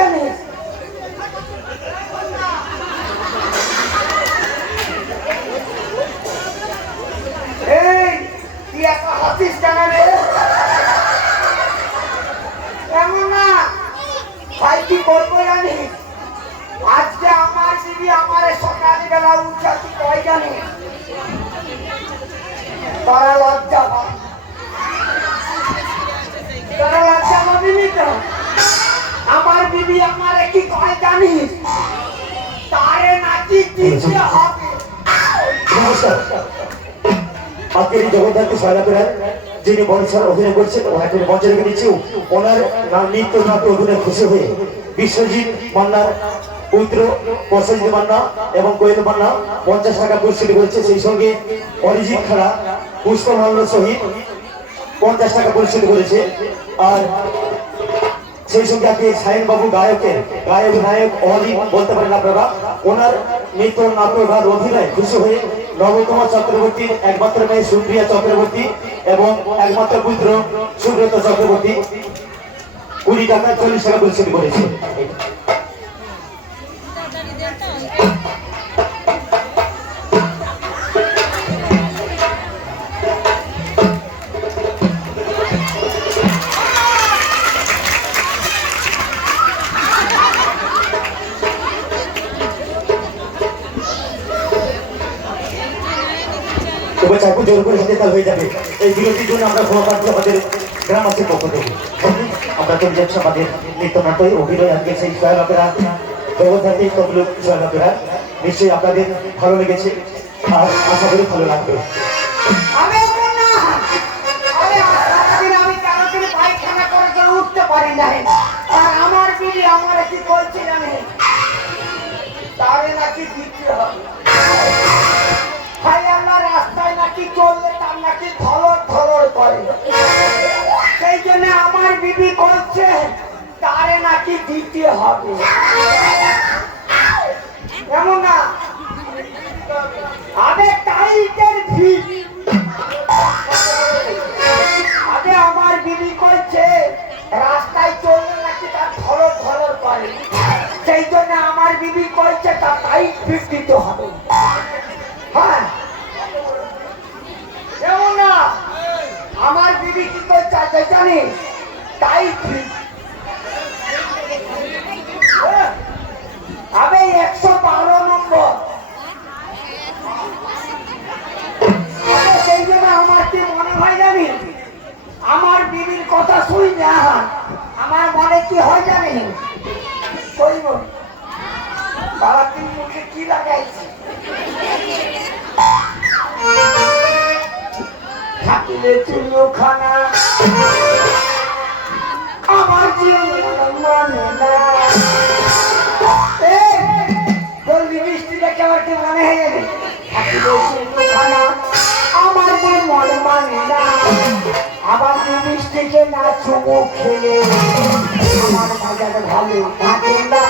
জানিস? এই তুই একা হাসিস কেন রে? এমন না ভাই, কি বলবো জানিস? আজকে আমার দিদি আমার সকালবেলা উঠে তুই কই জানিস? তারা লজ্জা পায়, তারা লজ্জা পাবিনি তো? আমার দিদি আমারে কি কয় জানিস? তারে নাকি দিতে হবে। নমস্কার, আজকের এই জগদ্ধাত্রী সারাপুরা যিনি বংশার অভিনয় করছেন ওনাকে মঞ্চে রেখে দিচ্ছি। ওনার নৃত্য নাট্য অভিনয় খুশি হয়ে বিশ্বজিৎ মান্নার পুত্র প্রসেনজিৎ মান্না এবং কোয়েল মান্না 50 টাকা পুরস্কৃত করেছে। সেই সঙ্গে অরিজিৎ খাড়া পুষ্পমাল্য সহিত 50 টাকা পুরস্কৃত করেছে। আর সেই সঙ্গে আজকে সায়ন বাবু গায়ক নায়ক অলি বলতে পারেন আপনারা, ওনার নৃত্য নাটক আর অভিনয় খুশি হয়ে নবকুমার চক্রবর্তীর একমাত্র মেয়ে সুপ্রিয়া চক্রবর্তী এবং একমাত্র পুত্র সুব্রত চক্রবর্তী 20 টাকা 40 টাকা পুরস্কৃত করেছে। চাকু জোর করে হাতে তাল হয়ে যাবে। এই বিরতির জন্য আমরা ক্ষমা প্রার্থী আমাদের গ্রামবাসীর পক্ষ থেকে। আমরা চলে যাচ্ছি আমাদের নৃত্যনাট্য অভিনয় আজকে সেই সহায়কেরা জগদ্ধাত্রী তবলুক সহায়কেরা। নিশ্চয়ই আপনাদের ভালো লেগেছে আর আশা করি ভালো লাগবে। উঠতে পারি না, আর আমার দিদি আমার কি বলছে জানে? তারে নাকি দিতে হবে। রাস্তায় নাকি চললে তার নাকি ধলর ধলর করে, সেই জন্য আমার বিবি বলছে তারে নাকি দিতে হবে। এমন না আগে টাইটের ভিড়, আগে আমার বিবি করছে রাস্তায় চললে নাকি তার ধলর ধলর করে, সেই জন্য আমার বিবি করছে তার টাইট ভিড় দিতে হবে। হ্যাঁ, আমার দিদি কি করছে জানিস? তাই আমি 112 নম্বর, সেই জন্য আমার কি মনে হয় জানি? আমার দিদির কথা শুই না, আমার মনে কি হয় জানি? কইব বাবা তুই মুখে কি লাগাইছি? থাকিলে চিড়িয়াখানা আমার জীবন মানে না। বলবি মিষ্টি দেখে আমার কি মনে হয়ে যাবে? থাকিলে চিড়িয়াখানা আমার মন মানে না। আবার মিষ্টিকে না চুমু খেলে আমার বাজারে ভালো থাকে না।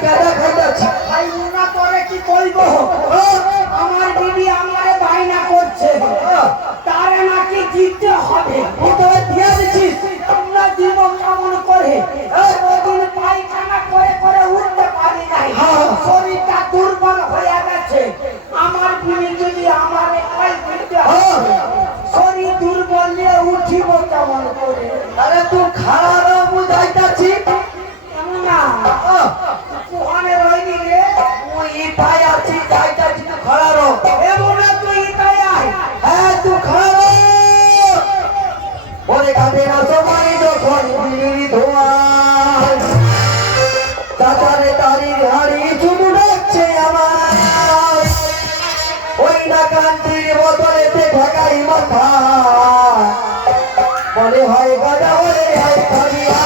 কাদা খাইতাছি ভাই মুনা তোরে কি কইব আমার বিবি আমারে বাইনা করছে তারে নাকি জিততে হবে তুই তো দিয়া দিছিস আমরা জীবন কেমন করে ওদিন পায়খানা করে করে উঠতে পারি নাই শরীরটা দুর্বল হয়ে গেছে আমার বিবি যদি আমার কই দিতে হবে শরীর দুর্বল নিয়ে উঠিব কেমন করে আরে তুই খাড়া বুঝাইতাছি না কোহানে রইনি রে তুই ইতাই আছি যাইতাছি তুই খাড়া রো এমন তুই তাই আয় হ্যাঁ তুই খাড়া ওরে কাঁদে না সময় যখন বিড়ি ধোয়া চাচারে তারির হাড়ি চুমু ডাকছে আমার ওই না কান্তির বদলেতে ঢাকাই মাথা বলে হয় গাজা বলে হয় খাবিয়া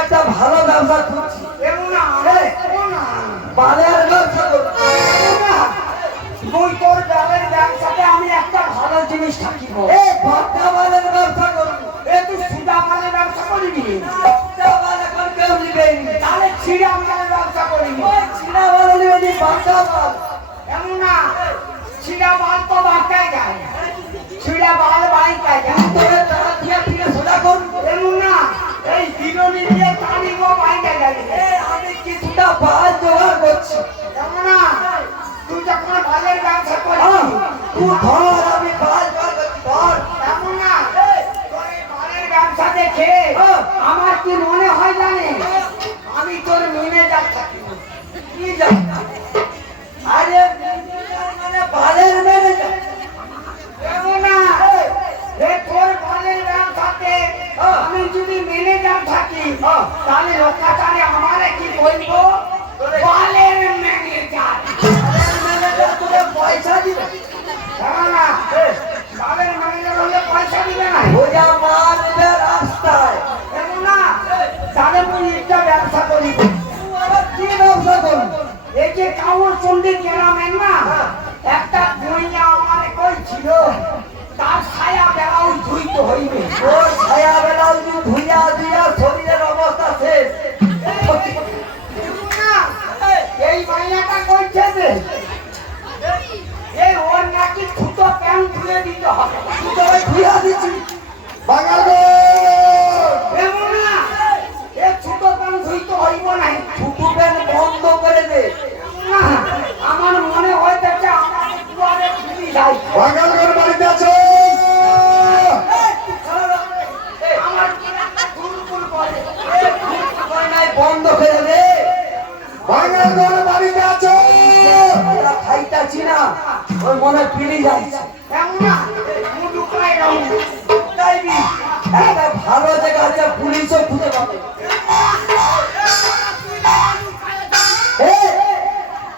একটা ভালো ব্যবসা করছি বালের ব্যবসা করছি তুই তোর ডালের ব্যবসাতে আমি একটা ভালো জিনিস থাকিব ভট্টা বালের ব্যবসা করবি তুই সুদা মালের ব্যবসা করবি ভট্টা বাল এখন কেউ নিবেন তাহলে ছিড়া মালের ব্যবসা করবি চিনা বাল নিবেনি ভট্টা বাল এমন না ছিড়া মাল তো বাঁকায় যায় ছিড়া মাল বাইকায় যায় তোরে তারা দিয়ে ফিরে সোজা করবি এমন না এই বিরোধী দিয়ে তারিখও বাইকায় যাবে আমি কিছুটা বাল জোগাড় করছি এমন না তুই যখন বালের ব্যবসা করবি তুই ধর আমি বাল জোগাড় করছি ধর এমন না তোর এই বালের ব্যবসা দেখে আমার কি মনে হয় জানে আমি তোর ম্যানেজার থাকিব কি জানি আরে মানে বালের ম্যানেজার এমন না তোর বালের ব্যবসাতে আমি যদি ম্যানেজার থাকি তাহলে লোকাচারে আমারে কি বলবো বালের ম্যানেজার তোরে পয়সা দিবে না বালের ম্যানেজার হলে পয়সা দিবে না ওজা মারবে রাস্তায় এমন না তাহলে তুই একটা ব্যবসা করিব কি ব্যবসা করবি এই যে কাউর চন্ডী গ্রামের না একটা দুইয়া আমার কইছিল তার ছায়া বেলাও ধুইতে হইবে ওর ছায়া বেলাল ধুইয়া দিয়া শরীরের অবস্থা শেষ এই মাইয়াটা কইছে যে এই ওর নাকি ছুটো প্যান্ট ধুয়ে দিতে হবে ধুইয়া দিচ্ছি বাঙাল এমন না এই ছোট প্যান্ট ধুইতে হইব নাই ছুটু প্যান্ট বন্ধ করে দে না আমার মনে হয় যাচ্ছি না ওই মনে পিলি যাচ্ছে এমন না মুডু খাই রাও তাইবি একটা ভালো জায়গা আছে পুলিশও খুঁজে পাবে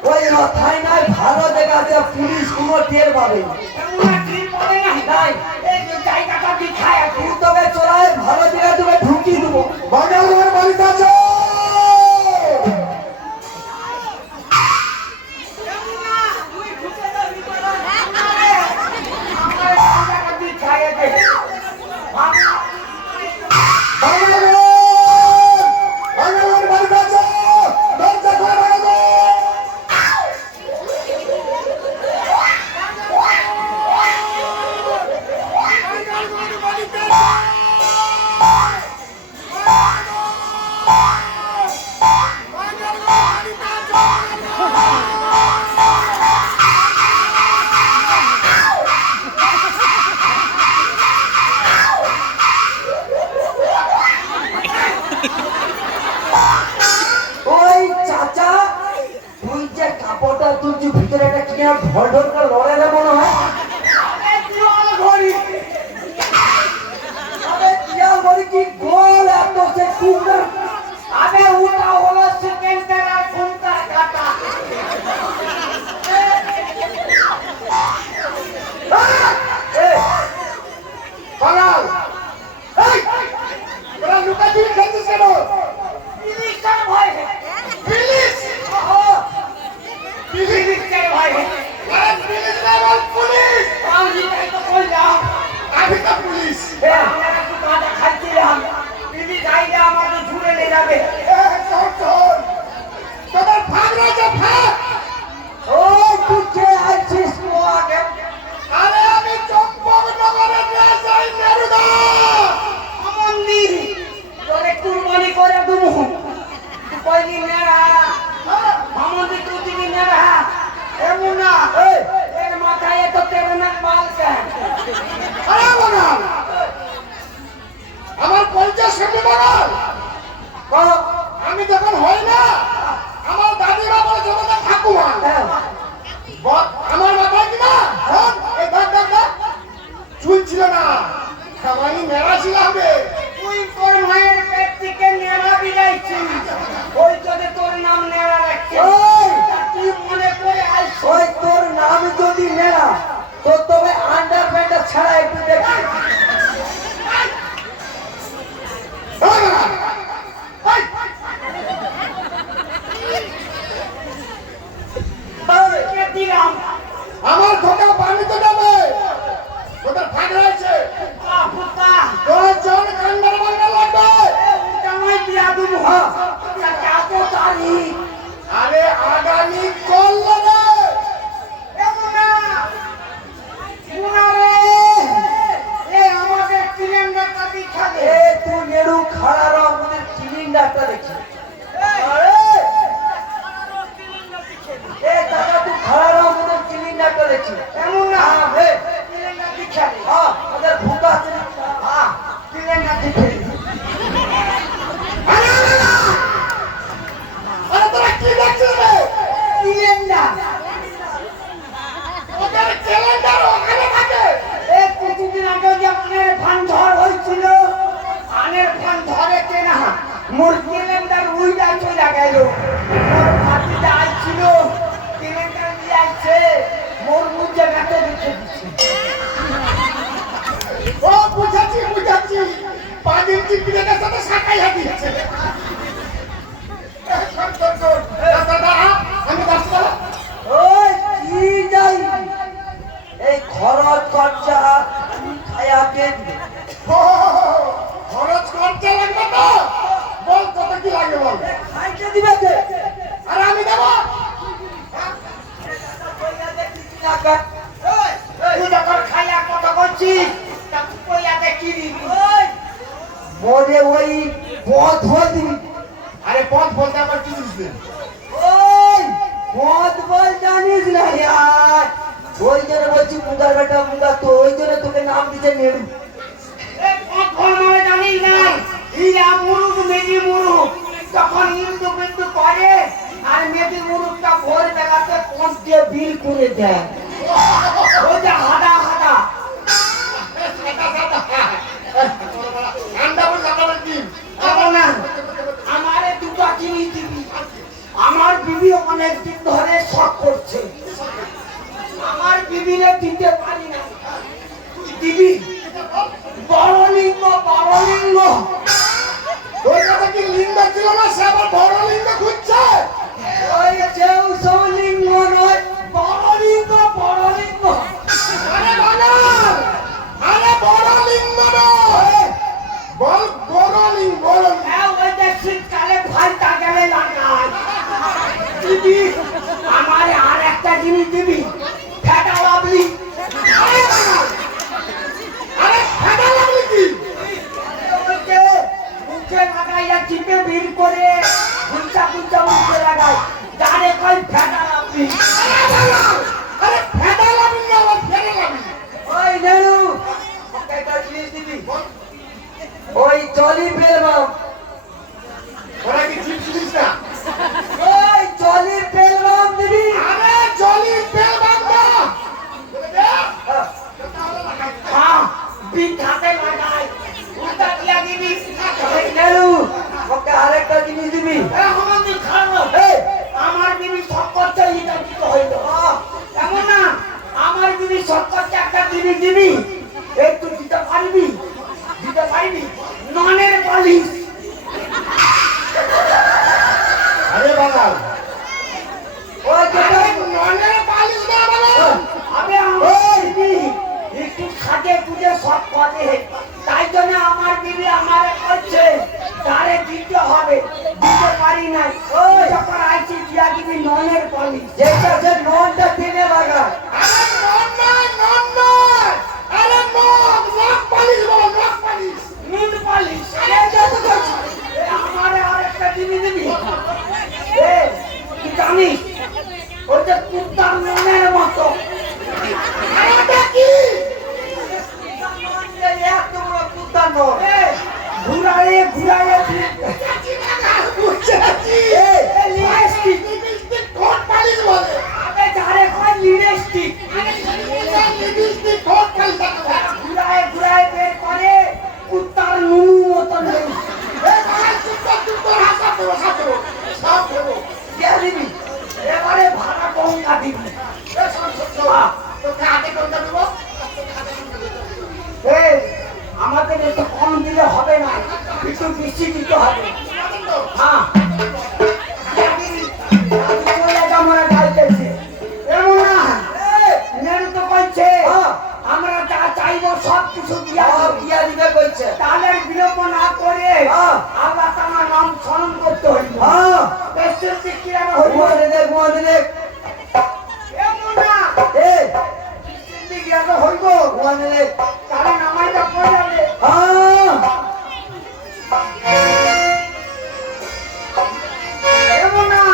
ওই মাথায় নাই ভালো জায়গা আছে পুলিশ কোনো টের পাবে এমন না ঠিক পড়ে না নাই এই যে জায়গাটা দি খায় তুই তবে চলায় ভালো জায়গা তোকে ঢুকিয়ে দেবো বাঙালির বাড়িতে আছে এমন না তুই ঢুকে যা ভিতরে আমার জায়গাটা দি খায় দে বাঙালির বাড়িতে আছে দরজা খুলে রাখো ওই চাচা তুই যে কাপড়টা তুলছি ভিতরে একটা কি না ঢল ঢল করে লড়ে রে মনে হয় আরে জল ঘড়ি আরে কিয়া বলি কি গোল এত সে কুকুর আবে ওটা হলো সেকেন্ডের আর ঘন্টা কাটা বাঙাল এই তোরা লুকাচুরি খেলছিস কেন পুলিশের ভয় পুলিশ পুলিশের ভয় আরে পুলিশ না বল পুলিশ আমি তো কইলাম আমি তো পুলিশ আমরা একটু কাটা খাইছিলাম পুলিশ আইলে আমাকে ঝুড়ে নিয়ে যাবে চল তোদের ভাগ রয়েছে ভাগ ও তুই কে আছিস মোয়াকে আরে আমি চম্পকনগরের রাজাই নেরুদা অমন্দি তোরে কুরবানি করে দেবো কয়নি মেরা অমন্দি তুই দিবি মেরা এমন না এর মাথায় এত তেরে না মাল কেন আরে বাঙাল আমার পঞ্চাশ সেমি বাঙাল আমি যখন হই না আমার দাদি বাবার জমাতে ঠাকুমা আমার মাথায় কি না এই দেখ চুল ছিল না আমি মেরা ছিলাম রে তুই তোর মায়ের পেট থেকে নেড়া বিলাইছিস ওই জন্য তোর নাম নেড়া রাখছে তুই মনে করে আইস ওই তোর নাম যদি নেড়া তো তবে আন্ডার প্যান্টটা ছাড়া একটু দেখি দিলাম আমার ঘোটা পানিতে যাবে ওদের ভাগ রয়েছে ফুটা 10 জন কান্ডার বাংলা লাগবে ওটা নয় দিয়া দেবো কত তারিখ আরে আগামী কল লাগে এমন না মুনারে এ আমাদের সিলিন্ডারটা দীক্ষা দে এ তুই নেড়ু খাড়া রং আমাদের সিলিন্ডারটা দেখি আরে এ দাদা তুই খাড়া রং আমাদের সিলিন্ডারটা দেখি এমন না হে সিলিন্ডার দীক্ষা দে ওদের ভুকা আছে সিলিন্ডার দীক্ষা দে আরে তোরা কি দেখছিস রে সিলিন্ডার ওদের সিলিন্ডার ওখানে থাকে এই কিছুদিন আগে যে আনের ফান ঝড় হয়েছিল আনের ফান ধরেছে না মোর সিলিন্ডার উইডা চলে গেল মোর ভাতিজা আইছিল সিলিন্ডার নিয়ে আসছে মোর মুজে গাতে রেখে দিচ্ছে ও বুঝাচ্ছি পানির চিংড়িটার সাথে শাকাই হাতিয়েছে দাদা আমি যাচ্ছি ওই কি যাই এই খরচ খরচা খায়া কে দিবে খরচ খরচা লাগবে তো বল কত কি লাগে বল খাইতে দিবে কে আরে আমি দেব তুই যখন খাইয়া কথা বলছিস তখন কইয়াতে কি দিবি মোরে ওই পথ হল দিবি আরে পথ বলতে আবার কি বুঝবেন ওই পথ বল জানিস না यार ওই জন্য বলছি মুগার বেটা মুগা তো ওই জন্য তোকে নাম দিতে নেড়ু এই কখন মানে জানিস না ইয়া মুরুগ মেজি মুরুগ যখন হিন্দু বিন্দু করে আর মেয়েটি মুরুখটা ভোর বেলাতে কোন দিয়ে বিল করে দেয় ওই যে হাঁটা হাঁটা না আমারে দুটো জিনিস দিবি আমার বিবি অনেক দিন ধরে শখ করছে আমার বিবিরে দিতে পারি না তুই দিবি বড় লিঙ্গ ওই কথা কি লিঙ্গ ছিল না সে আবার বড় লিঙ্গ খুঁজছে ওই যেও সব লিঙ্গ নয় বড় লিঙ্গ আরে বানার আরে বড় লিঙ্গ নয় বল বড় লিঙ্গ হ্যাঁ ওই যে শীতকালে ফালটা গেলে লাগায় দিবি আমারে আর একটা জিনিস দিবি ফেটা বাবলি আরে ফাটা লাগলি কি ওইকে মুখে লাগাইয়া চিপে ভিড় করে গুলচা মুখে লাগায় যারে কই ফেটা বাবলি আরে ফাটা লাগলি না আবার ফেটা লাগলি ওই নেরু ওকে একটা জিনিস দিবি ওই জলি বেলবাম ওরা কি চিপস দিস না ওই জলি বেলবাম দিবি আরে জলি তেল বাংলা হ্যাঁ বিন হাতে লাগাই উল্টা দিয়া দিবি ওই নেরু ওকে আরেকটা জিনিস দিবি আমার তুই খারাপ আমার বিবি সব করতে এটা দিতে হইল এমন না আমার বিবি সব করতে একটা জিনিস দিবি একটু দিতে পারবি ননের পালিশ আরে বাঙাল ওই আরে ননের পালিশ না বাঙাল আমি আমার বিবি একটু খাটে পুজো সব করে তাই জন্য আমার বিবি আমারে করছে তারে দিতে হবে দিতে পারি না ওই যখন আইছি দিয়া দিবি ননের পালিশ যেটা যে ননটা দিনে লাগা আরে নন নয় আরে নখ পালিশ বলো নখ পালিশ নুন পালিশ এই যে তো করছি আমারে আরেকটা দিবি দিবি তুই জানিস ওই যে কুত্তার ননের মতো আরে ওটা কি ঘুরায়ে বুঝছি লিপস্টিক লিপস্টিক ঠোঁট পালিশ বলে আবে যারে কয় লিপস্টিক লিপস্টিক ঠোঁট পালিশ ঘুরায়ে বের করে কুত্তার নুনু মতন এই বাঙাল চুপ হাসা দেবো সব দেবো দিয়ে দিবি এবারে ভাড়া গঙ্গা দিবি তোকে হাতে কোনটা দেবো এই আমাদের একটু কম দিলে হবে না একটু বেশি দিতে হবে হ্যাঁ চলে আমরা গাইতেছে এমন না নেড়ু তো কইছে আমরা যা চাইবো সব কিছু দিয়া দিবে কইছে তাহলে বিলম্ব না করে আল্লাহ তাআলার নাম স্মরণ করতে হইব বেশির দিকিরা হইব দেখ এমন না বেশির দিকিরা হইব কারণ আমাইটা পড়ে যাবে এমন না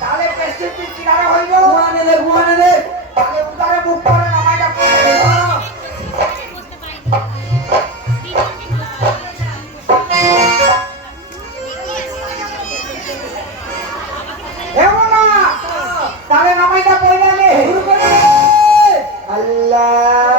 তাহলে বেশির দিকিরা হইব তাহলে উদারে মুখ করে আমাইটা পড়ে যাবে এমন না তাহলে নামাইটা পড়ে যাবে আল্লাহ